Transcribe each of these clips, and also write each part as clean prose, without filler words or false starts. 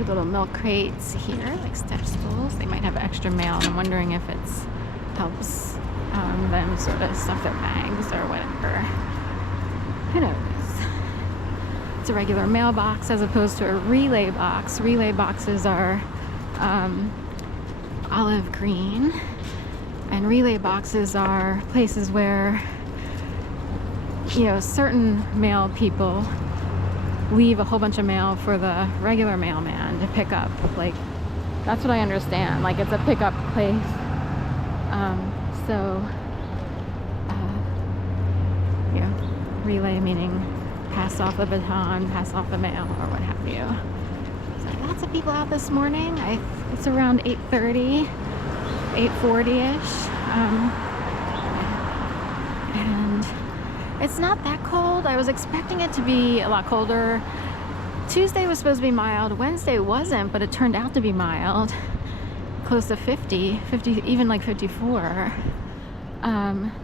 two little milk crates here, like step stools. They might have extra mail, and I'm wondering if it's helps them sort of stuff their bags or whatever. Who knows? It's a regular mailbox as opposed to a relay box. Relay boxes are olive green, and relay boxes are places where, you know, certain mail people leave a whole bunch of mail for the regular mailman to pick up. Like, that's what I understand. Like, it's a pickup place. Yeah, relay meaning pass off the baton, pass off the mail, or what have you. So lots of people out this morning. It's around 8:30, 8:40-ish. And it's not that cold. I was expecting it to be a lot colder. Tuesday was supposed to be mild. Wednesday wasn't, but it turned out to be mild. Close to 50, even like 54.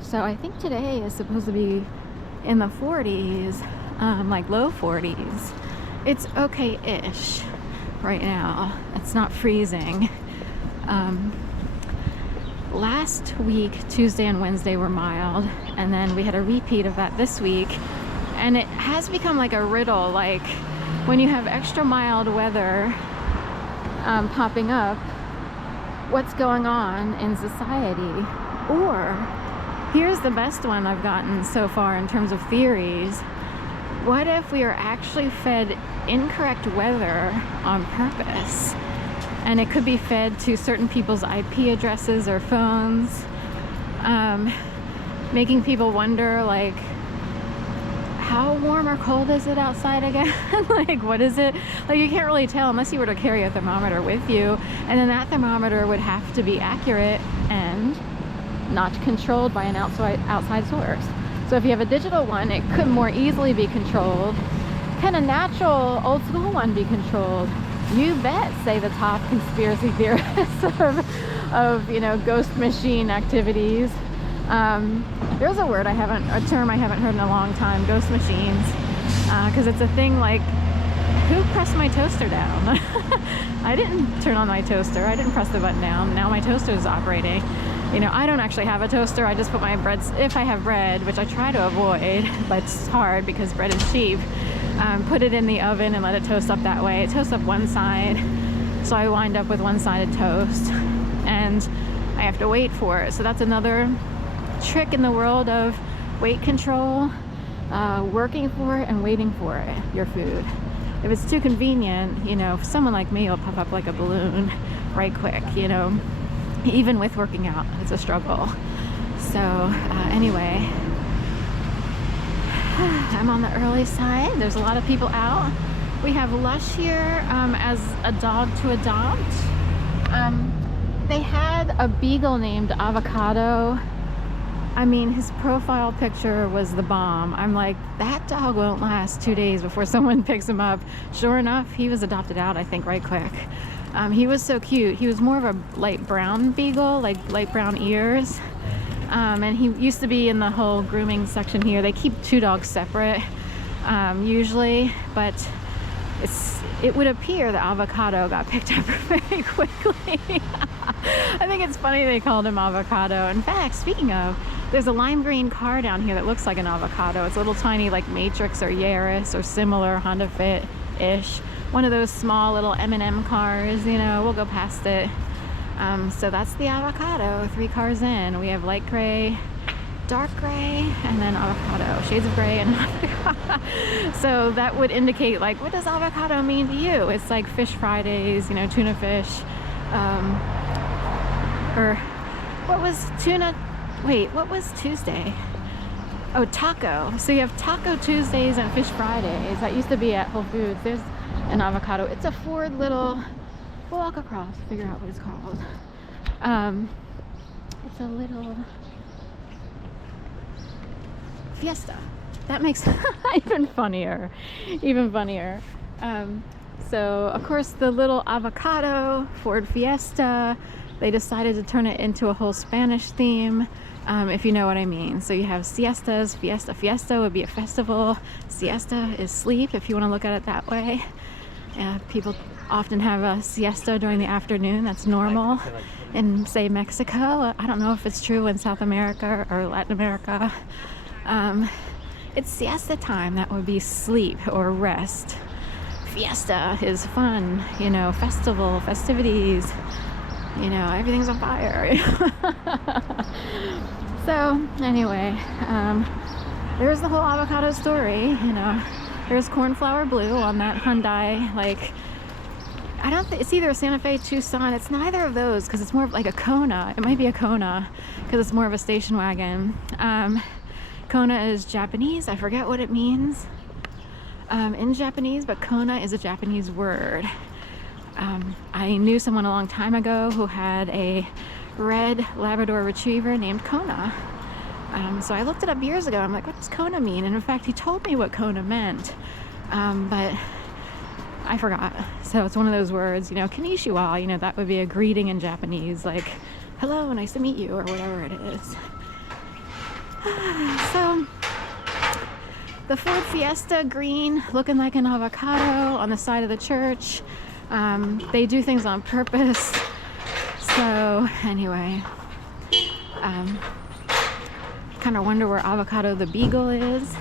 So I think today is supposed to be in the 40s, like low 40s. It's okay-ish right now. It's not freezing. Last week, Tuesday and Wednesday were mild, and then we had a repeat of that this week, and it has become like a riddle. Like, when you have extra mild weather popping up, what's going on in society? Or, here's the best one I've gotten so far in terms of theories. What if we are actually fed incorrect weather on purpose? And it could be fed to certain people's IP addresses or phones, making people wonder, like, how warm or cold is it outside again? Like, what is it? Like, you can't really tell unless you were to carry a thermometer with you, and then that thermometer would have to be accurate and not controlled by an outside source. So if you have a digital one, it could more easily be controlled. Can a natural old school one be controlled? You bet, say the top conspiracy theorists of you know, ghost machine activities. There's a term I haven't heard in a long time, ghost machines, because it's a thing like, who pressed my toaster down? I didn't turn on my toaster. I didn't press the button down. Now my toaster is operating. You know, I don't actually have a toaster. I just put my bread, if I have bread, which I try to avoid, but it's hard because bread is cheap. Put it in the oven and let it toast up that way. It toasts up one side, so I wind up with one-sided toast, and I have to wait for it. So that's another trick in the world of weight control, working for it and waiting for it, your food. If it's too convenient, you know, someone like me will pop up like a balloon right quick, you know. Even with working out, it's a struggle. So anyway, I'm on the early side. There's a lot of people out. We have Lush here as a dog to adopt. They had a beagle named Avocado. I mean, his profile picture was the bomb. I'm like, that dog won't last 2 days before someone picks him up. Sure enough, he was adopted out, I think, right quick. He was so cute. He was more of a light brown beagle, like light brown ears. And he used to be in the whole grooming section here. They keep two dogs separate, usually, but it would appear that Avocado got picked up very quickly. I think it's funny they called him Avocado. In fact, speaking of, there's a lime green car down here that looks like an avocado. It's a little tiny, like Matrix or Yaris or similar Honda Fit-ish. One of those small little M&M cars, you know, we'll go past it. So that's the Avocado, 3 cars in. We have light gray, dark gray, and then avocado, shades of gray and avocado. So that would indicate, like, what does avocado mean to you? It's like Fish Fridays, you know, tuna fish, or what was tuna? Wait, what was Tuesday? Oh, taco. So you have Taco Tuesdays and Fish Fridays. That used to be at Whole Foods. There's an avocado. It's a Ford little, we'll walk across, figure out what it's called. It's a little Fiesta. That makes even funnier. So of course the little avocado, Ford Fiesta, they decided to turn it into a whole Spanish theme, if you know what I mean. So you have siestas, fiesta would be a festival. Siesta is sleep, if you want to look at it that way. People often have a siesta during the afternoon. That's normal in, say, Mexico. I don't know if it's true in South America or Latin America. It's siesta time. That would be sleep or rest. Fiesta is fun, you know, festival, festivities, you know, everything's on fire. So anyway, there's the whole avocado story, you know. There's Cornflower Blue on that Hyundai, like, I don't think it's either a Santa Fe, Tucson. It's neither of those because it's more of like a Kona. It might be a Kona because it's more of a station wagon. Kona is Japanese. I forget what it means in Japanese, but Kona is a Japanese word. I knew someone a long time ago who had a red Labrador Retriever named Kona. So I looked it up years ago. I'm like, what does Kona mean? And in fact, he told me what Kona meant, but I forgot. So it's one of those words, you know, konnichiwa, you know, that would be a greeting in Japanese, like, hello, nice to meet you, or whatever it is. So the Ford Fiesta green, looking like an avocado on the side of the church. They do things on purpose. So anyway, kind of wonder where Avocado the Beagle is.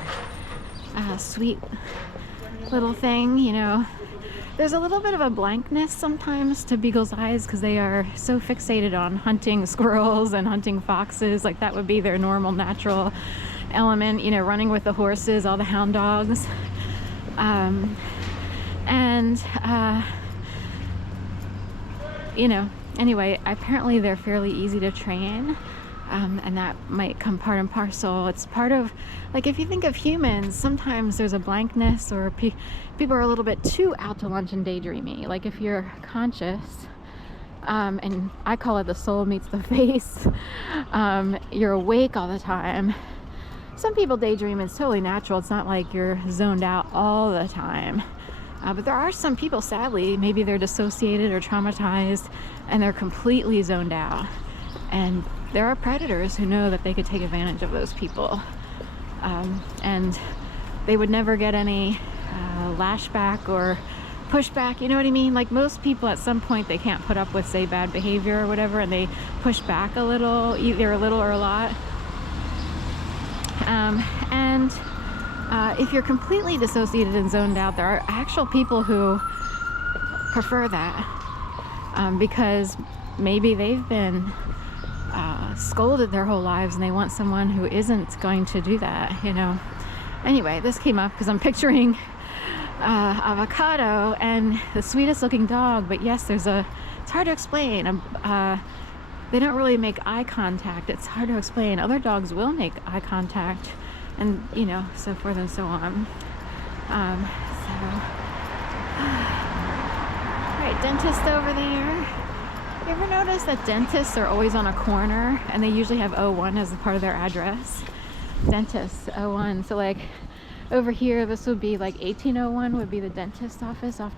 Sweet little thing, you know. There's a little bit of a blankness sometimes to Beagle's eyes because they are so fixated on hunting squirrels and hunting foxes. Like that would be their normal, natural element, you know, running with the horses, all the hound dogs. You know, anyway, apparently they're fairly easy to train. And that might come part and parcel. It's part of, like, if you think of humans, sometimes there's a blankness, or people are a little bit too out to lunch and daydreamy. Like if you're conscious, and I call it the soul meets the face, you're awake all the time. Some people daydream, it's totally natural. It's not like you're zoned out all the time. But there are some people, sadly, maybe they're dissociated or traumatized and they're completely zoned out. And there are predators who know that they could take advantage of those people. And they would never get any lashback or pushback, you know what I mean? Like most people at some point they can't put up with, say, bad behavior or whatever, and they push back a little, either a little or a lot. If you're completely dissociated and zoned out, there are actual people who prefer that because maybe they've been scolded their whole lives and they want someone who isn't going to do that, you know. Anyway, this came up because I'm picturing Avocado and the sweetest looking dog, but yes, it's hard to explain. They don't really make eye contact. It's hard to explain. Other dogs will make eye contact, and you know, so forth and so on. Right, dentist over there. You ever notice that dentists are always on a corner and they usually have 01 as a part of their address? Dentist 01. So like over here, this would be like 1801 would be the dentist office off